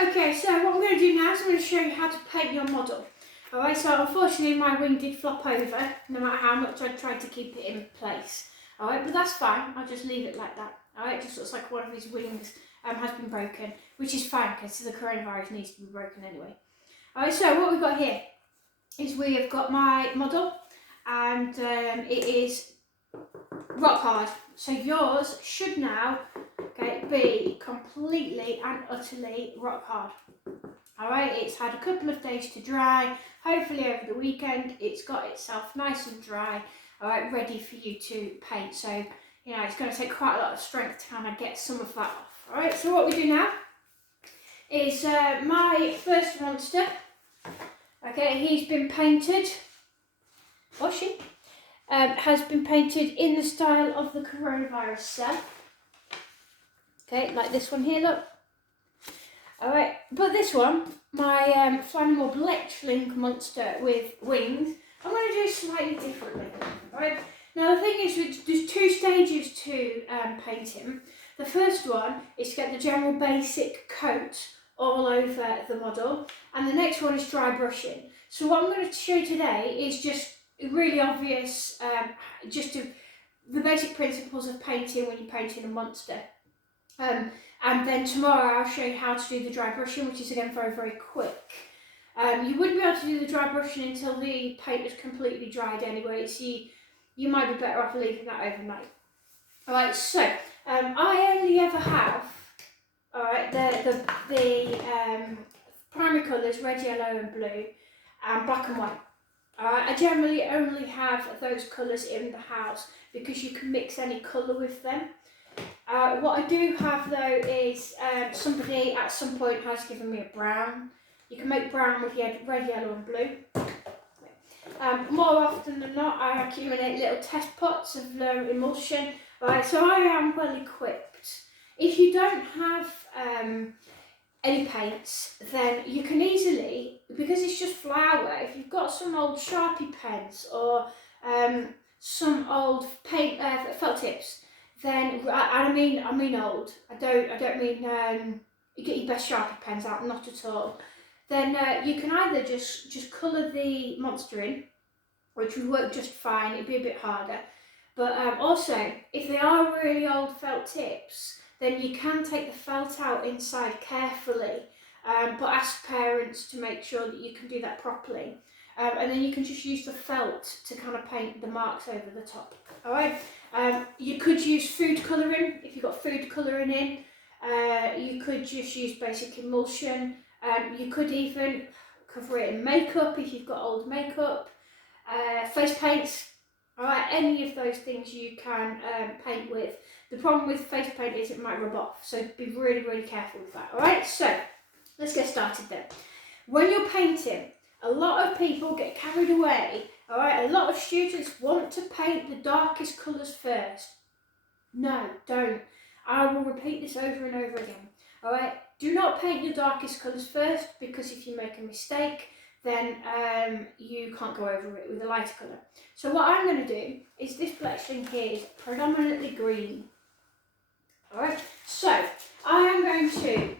Okay, so what I'm going to do now is I'm going to show you how to paint your model. Alright, so unfortunately my wing did flop over, no matter how much I tried to keep it in place. Alright, but that's fine, I'll just leave it like that. Alright, it just looks like one of his wings has been broken, which is fine because the coronavirus needs to be broken anyway. Alright, so what we've got here is we have got my model, and it is rock hard. So yours should now be completely and utterly rock hard. Alright, it's had a couple of days to dry. Hopefully over the weekend it's got itself nice and dry, alright, ready for you to paint. So, you know, it's going to take quite a lot of strength to kind of get some of that off. Alright, so what we do now is my first monster, okay, he's been painted, or she, has been painted in the style of the coronavirus cell. Okay, like this one here, look. Alright, but this one, my Flanimal Bletchling monster with wings, I'm going to do slightly differently. Alright, now the thing is, there's two stages to paint him. The first one is to get the general basic coat all over the model, and the next one is dry brushing. So what I'm going to show you today is just really obvious, the basic principles of painting when you're painting a monster. And then tomorrow I'll show you how to do the dry brushing, which is again very, very quick. You wouldn't be able to do the dry brushing until the paint is completely dried anyway, so you might be better off leaving that overnight. Alright, so I only ever have, alright, the primary colours, red, yellow and blue, and black and white. I generally only have those colours in the house because you can mix any colour with them. What I do have though is somebody at some point has given me a brown. You can make brown with red, yellow and blue. More often than not I accumulate little test pots of emulsion. Right, so I am well equipped. If you don't have any paints, then you can easily, because it's just flour, if you've got some old Sharpie pens or some old paint felt tips, then I mean old. I don't mean you get your best Sharpie pens out, not at all. Then you can either just colour the monster in, which would work just fine. It'd be a bit harder, but also if they are really old felt tips, then you can take the felt out inside carefully, but ask parents to make sure that you can do that properly. And then you can just use the felt to kind of paint the marks over the top. Alright, you could use food colouring if you've got food colouring in. You could just use basic emulsion. You could even cover it in makeup if you've got old makeup. Face paints. Alright, any of those things you can paint with. The problem with face paint is it might rub off, so be really, really careful with that. Alright, so let's get started then. When you're painting, a lot of people get carried away. Alright, a lot of students want to paint the darkest colours first. No, don't. I will repeat this over and over again. Alright, do not paint your darkest colours first, because if you make a mistake, then you can't go over it with a lighter colour. So what I'm going to do is this Bletchling here is predominantly green. Alright, so I am going to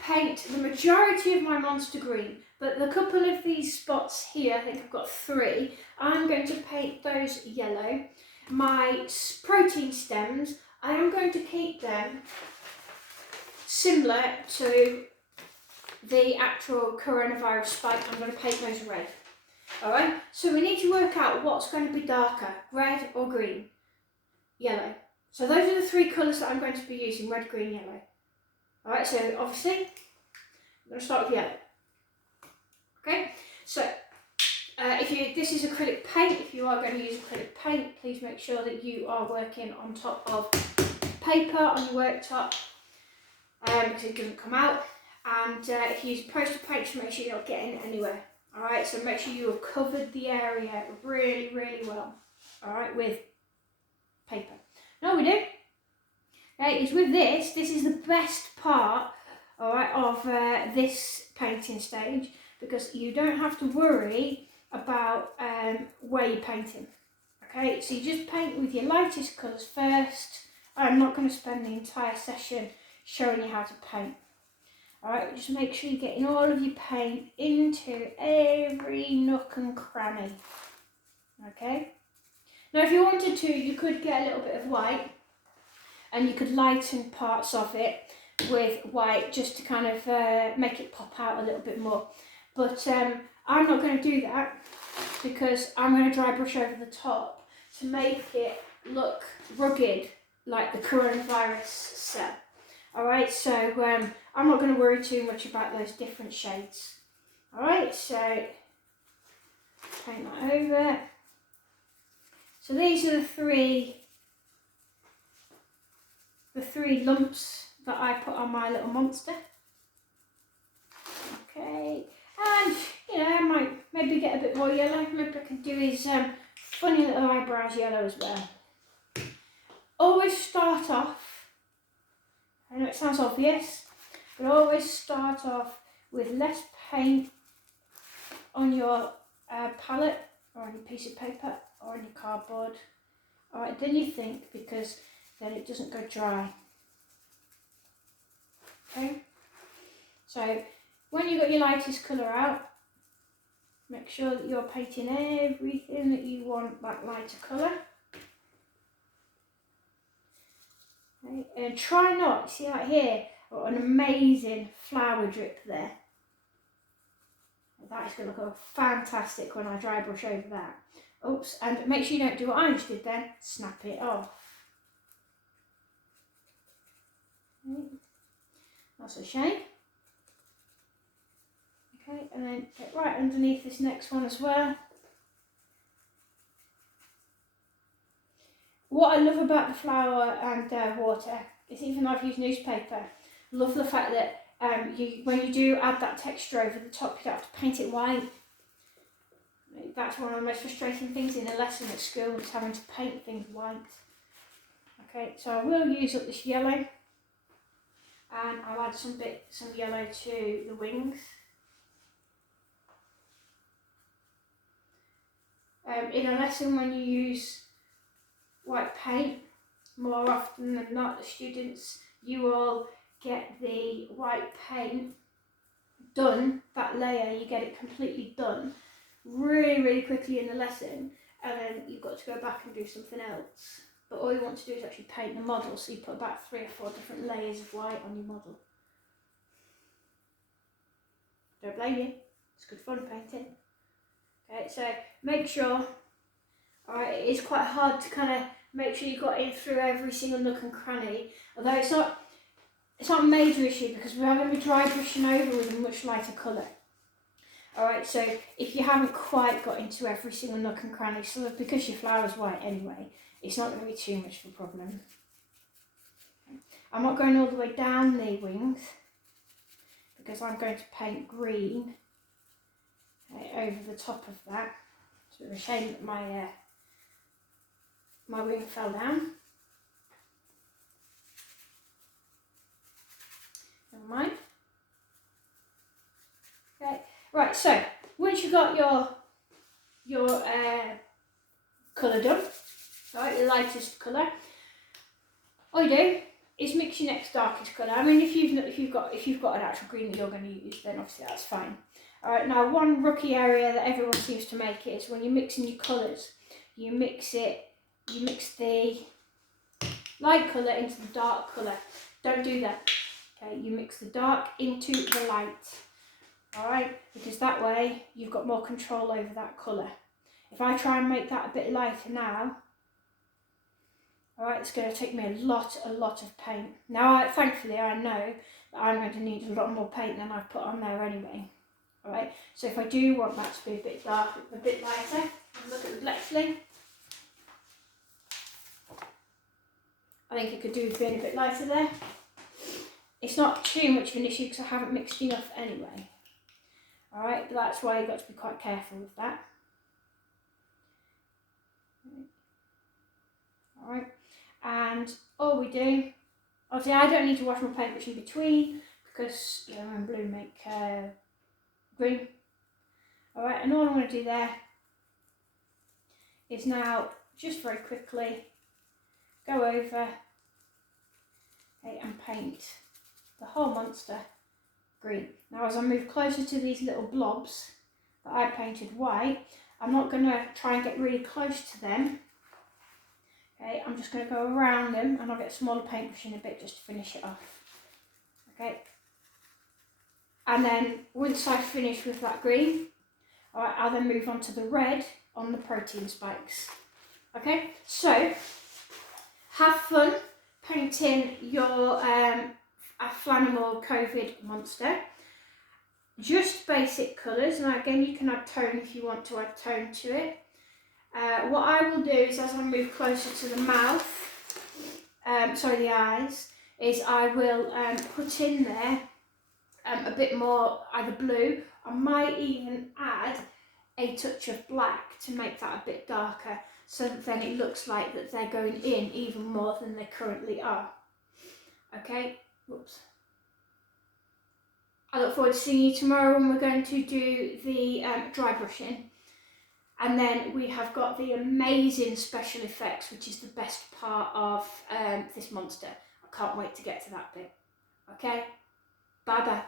paint the majority of my monster green, but the couple of these spots here, I think I've got 3, I'm going to paint those yellow. My protein stems, I am going to keep them similar to the actual coronavirus spike. I'm going to paint those red. Alright, so we need to work out what's going to be darker, red or green, yellow. So those are the 3 colours that I'm going to be using, red, green, yellow. Alright, so obviously, I'm going to start with yellow. Okay, so this is acrylic paint. If you are going to use acrylic paint, please make sure that you are working on top of paper on your worktop, because it doesn't come out. And if you use poster paint, just make sure you're not getting it anywhere. Alright, so make sure you have covered the area really, really well. Alright, with paper. Now we do, okay, is with this is the best part, alright, of this painting stage, because you don't have to worry about where you're painting. Okay, so you just paint with your lightest colours first. I'm not going to spend the entire session showing you how to paint. Alright, just make sure you're getting all of your paint into every nook and cranny. Okay? Now if you wanted to, you could get a little bit of white and you could lighten parts of it with white just to kind of make it pop out a little bit more. But I'm not going to do that because I'm going to dry brush over the top to make it look rugged like the coronavirus cell. Alright, so I'm not going to worry too much about those different shades. Alright, so paint that over. So these are the three lumps that I put on my little monster. Okay, and you know, I might maybe get a bit more yellow. Maybe I can do his funny little eyebrows yellow as well. Always start off, I know it sounds obvious, but always start off with less paint on your palette or on your piece of paper or on your cardboard. Alright, then you think, because then it doesn't go dry. Okay, so when you've got your lightest colour out, make sure that you're painting everything that you want that lighter colour. Okay, and try not, see like here, I've got an amazing flower drip there. That is going to look fantastic when I dry brush over that. Oops, and make sure you don't do what I just did then, snap it off. Okay. That's a shame. Okay, and then get right underneath this next one as well. What I love about the flour and water is, even though I've used newspaper, I love the fact that when you do add that texture over the top, you don't have to paint it white. That's one of the most frustrating things in a lesson at school, is having to paint things white. Okay, so I will use up this yellow, and I'll add some yellow to the wings. In a lesson when you use white paint, more often than not, the students, you will get the white paint done, that layer, you get it completely done really quickly in the lesson, and then you've got to go back and do something else. But all you want to do is actually paint the model, so you put about 3 or 4 different layers of white on your model. Don't blame you, it's good fun painting. Okay, so make sure, alright, it is quite hard to kind of make sure you got in through every single nook and cranny, although it's not a major issue because we are going to be dry brushing over with a much lighter colour. Alright, so if you haven't quite got into every single nook and cranny, so because your flower's white anyway, it's not going to be too much of a problem. I'm not going all the way down the wings because I'm going to paint green over the top of that. It's a shame that my wing fell down. Never mind. Okay, right, so once you've got your colour done, right, your lightest colour, all you do is mix your next darkest colour. I mean, if you've got an actual green that you're going to use, then obviously that's fine. Alright, now one rookie area that everyone seems to make it is when you're mixing your colours, you mix the light colour into the dark colour. Don't do that. Okay, you mix the dark into the light. Alright, because that way you've got more control over that colour. If I try and make that a bit lighter now, alright, it's going to take me a lot of paint. Now, thankfully, I know that I'm going to need a lot more paint than I've put on there anyway. Alright, so if I do want that to be a bit dark, a bit lighter, look at the Blexling. I think it could do with being a bit lighter there. It's not too much of an issue because I haven't mixed enough anyway. Alright, but that's why you've got to be quite careful with that. Alright, and all we do, obviously I don't need to wash my paintbrush in between because yellow and blue make green. Alright, and all I'm going to do there is now just very quickly go over and paint the whole monster green. Now as I move closer to these little blobs that I painted white, I'm not going to try and get really close to them. Okay, I'm just going to go around them, and I'll get a smaller paintbrush in a bit just to finish it off. Okay, and then once I finish with that green, alright, I'll then move on to the red on the protein spikes. Okay, so have fun painting your Flanimal COVID monster. Just basic colours. Now again, you can add tone if you want to add tone to it. What I will do is, as I move closer to the mouth, the eyes, is I will put in there a bit more either blue. I might even add a touch of black to make that a bit darker, so that then it looks like that they're going in even more than they currently are. Okay, whoops. I look forward to seeing you tomorrow when we're going to do the dry brushing. And then we have got the amazing special effects, which is the best part of this monster. I can't wait to get to that bit. Okay, bye bye.